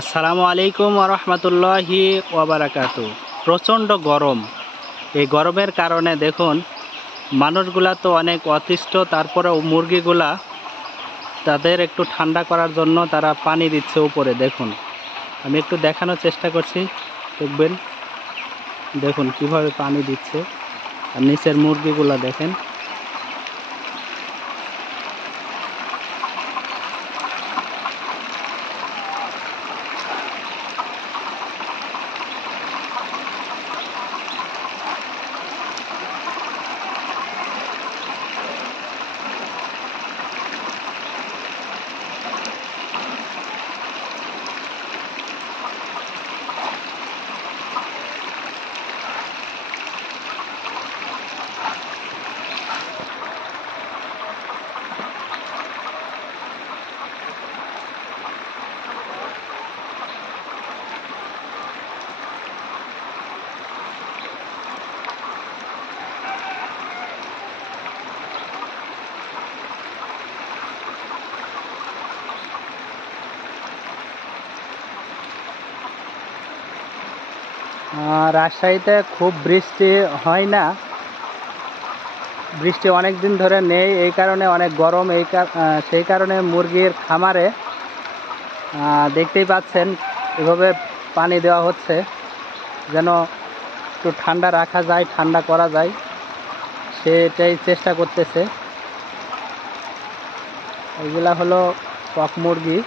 আসসালামু আলাইকুম ওয়া রাহমাতুল্লাহি ওয়া বারাকাতুহু। প্রচণ্ড গরম। এই গরমের কারণে দেখুন মানুষগুলা তো অনেক অতিষ্ঠ, তারপরেও মুরগিগুলা তাদের একটু ঠান্ডা করার জন্য তারা পানি দিচ্ছে উপরে। দেখুন আমি একটু দেখানোর চেষ্টা করছি, দেখবেন। দেখুন কিভাবে পানি দিচ্ছে, আর নিচের মুরগিগুলা দেখেন। রাজশাহীতে খুব বৃষ্টি হয় না, বৃষ্টি অনেক দিন ধরে নেই, এই কারণে অনেক গরম। সেই কারণে মুরগির খামারে দেখতেই পাচ্ছেন এভাবে পানি দেওয়া হচ্ছে যেন একটু ঠান্ডা রাখা যায়, ঠান্ডা করা যায়, সেটাই চেষ্টা করতেছে। এগুলা হলো কক মুরগি।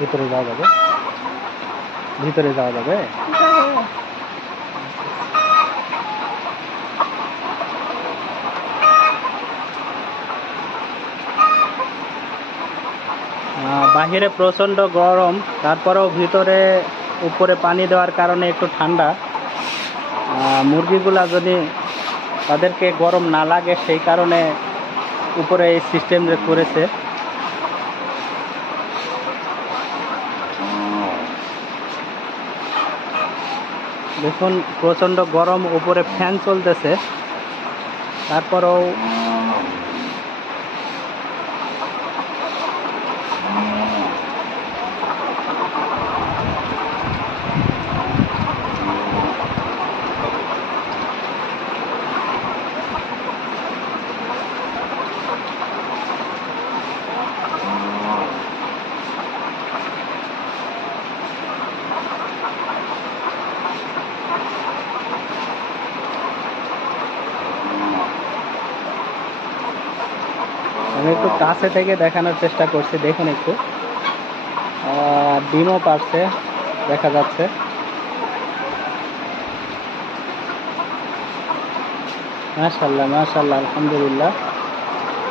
ভিতরে যাওয়া যাবে? ভিতরে যাওয়া যাবে? বাহিরে প্রচণ্ড গরম, তারপরেও ভিতরে উপরে পানি দেওয়ার কারণে একটু ঠান্ডা। মুরগিগুলা যদি তাদেরকে গরম না লাগে সেই কারণে উপরে এই সিস্টেম যে করেছে। দেখুন প্রচণ্ড গরম, উপরে ফ্যান চলতেছে, তারপরেও আমি একটু কাছে থেকে দেখানোর চেষ্টা করছি। দেখুন একটু ডিমও পারছে, দেখা যাচ্ছে। মাশাআল্লাহ মাশাআল্লাহ, আলহামদুলিল্লাহ,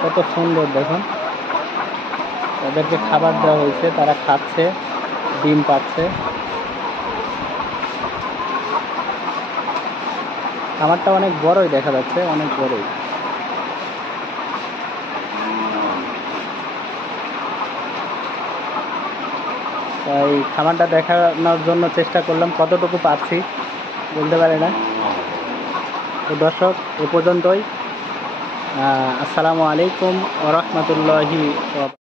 কত সুন্দর। দেখুন তাদেরকে খাবার দেওয়া হয়েছে, তারা খাচ্ছে, ডিম পাচ্ছে। খাবারটা অনেক বড়ই দেখা যাচ্ছে, অনেক বড়ই। তাই খাবারটা দেখানোর জন্য চেষ্টা করলাম, কতটুকু পাচ্ছি বলতে পারি না। তো দর্শক, এ পর্যন্তই। আসসালামু আলাইকুম ওয়া রাহমাতুল্লাহি ওয়া বারাকাতুহু।